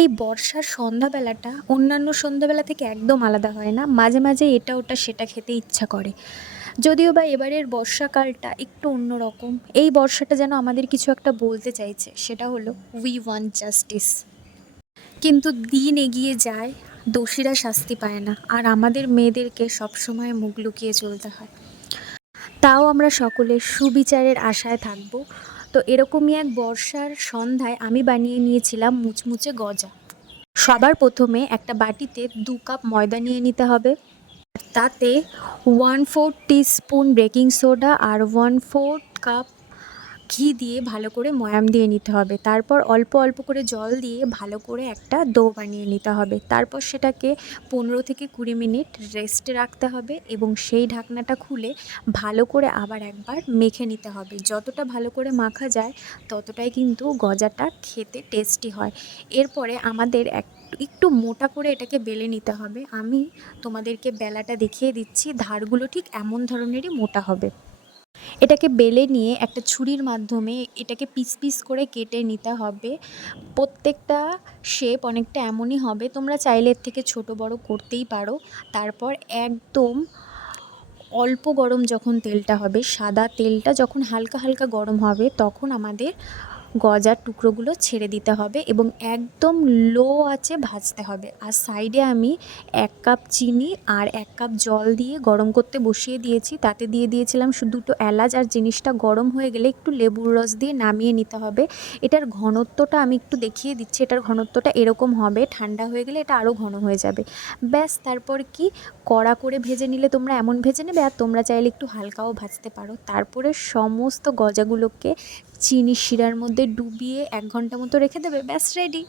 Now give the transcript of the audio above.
এই বর্ষার সন্ধ্যাবেলাটা অন্যান্য সন্ধ্যাবেলা থেকে একদম আলাদা হয় না, মাঝে মাঝে এটা ওটা সেটা খেতে ইচ্ছা করে। যদিও বা এবারের বর্ষাকালটা একটু অন্যরকম, এই বর্ষাটা যেন আমাদের কিছু একটা বলতে চাইছে, সেটা হলো উই ওয়ান্ট জাস্টিস। কিন্তু দিন এগিয়ে যায়, দোষীরা শাস্তি পায় না, আর আমাদের মেয়েদেরকে সবসময় মুখ লুকিয়ে চলতে হয়। তাও আমরা সকলে সুবিচারের আশায় থাকবো। তো এরকমই এক বর্ষার সন্ধ্যায় আমি বানিয়ে নিয়েছিলাম মুচমুচে গজা। সবার প্রথমে একটা বাটিতে 2 কাপ ময়দা নিয়ে নিতে হবে। তাতে 1/4 টিস্পুন বেকিং সোডা আর 1/4 কাপ ঘি দিয়ে ভালো করে ময়াম দিয়ে নিতে হবে। তারপর অল্প অল্প করে জল দিয়ে ভালো করে একটা ডো বানিয়ে নিতে হবে। তারপর সেটাকে 15 থেকে 20 মিনিট রেস্টে রাখতে হবে এবং সেই ঢাকনাটা খুলে ভালো করে আবার একবার মেখে নিতে হবে। যতটা ভালো করে মাখা যায় ততটাই কিন্তু গজাটা খেতে টেস্টি হয়। এরপরে আমাদের একটু মোটা করে এটাকে বেলে নিতে হবে। আমি তোমাদেরকে বেলাটা দেখিয়ে দিচ্ছি, ধারগুলো ঠিক এমন ধরনেরই মোটা হবে। এটাকে বেলে নিয়ে একটা ছুরির মাধ্যমে এটাকে পিস পিস করে কেটে নিতে হবে। প্রত্যেকটা শেপ অনেকটা এমনই হবে, তোমরা চাইলে এর থেকে ছোট বড় করতেই পারো। তারপর একদম অল্প গরম যখন তেলটা হবে, সাদা তেলটা যখন হালকা হালকা গরম হবে, তখন আমাদের গজার টুকরোগুলো ছেড়ে দিতে হবে এবং একদম লো আঁচে ভাজতে হবে। আর সাইডে আমি 1 কাপ চিনি আর 1 কাপ জল দিয়ে গরম করতে বসিয়ে দিয়েছি। তাতে দিয়ে দিয়েছিলাম দুটো এলাচ, আর জিনিসটা গরম হয়ে গেলে একটু লেবুর রস দিয়ে নামিয়ে নিতে হবে। এটার ঘনত্বটা আমি একটু দেখিয়ে দিচ্ছি, এটার ঘনত্বটা এরকম হবে, ঠান্ডা হয়ে গেলে এটা আরও ঘন হয়ে যাবে। ব্যাস, তারপর কি, কড়া করে ভেজে নিলে তোমরা এমন ভেজে নেবে, আর তোমরা চাইলে একটু হালকাও ভাজতে পারো। তারপরে সমস্ত গজাগুলোকে চিনির শিরার মধ্যে ডুবিয়ে 1 ঘন্টা মতো রেখে দেবে, ব্যাস রেডি।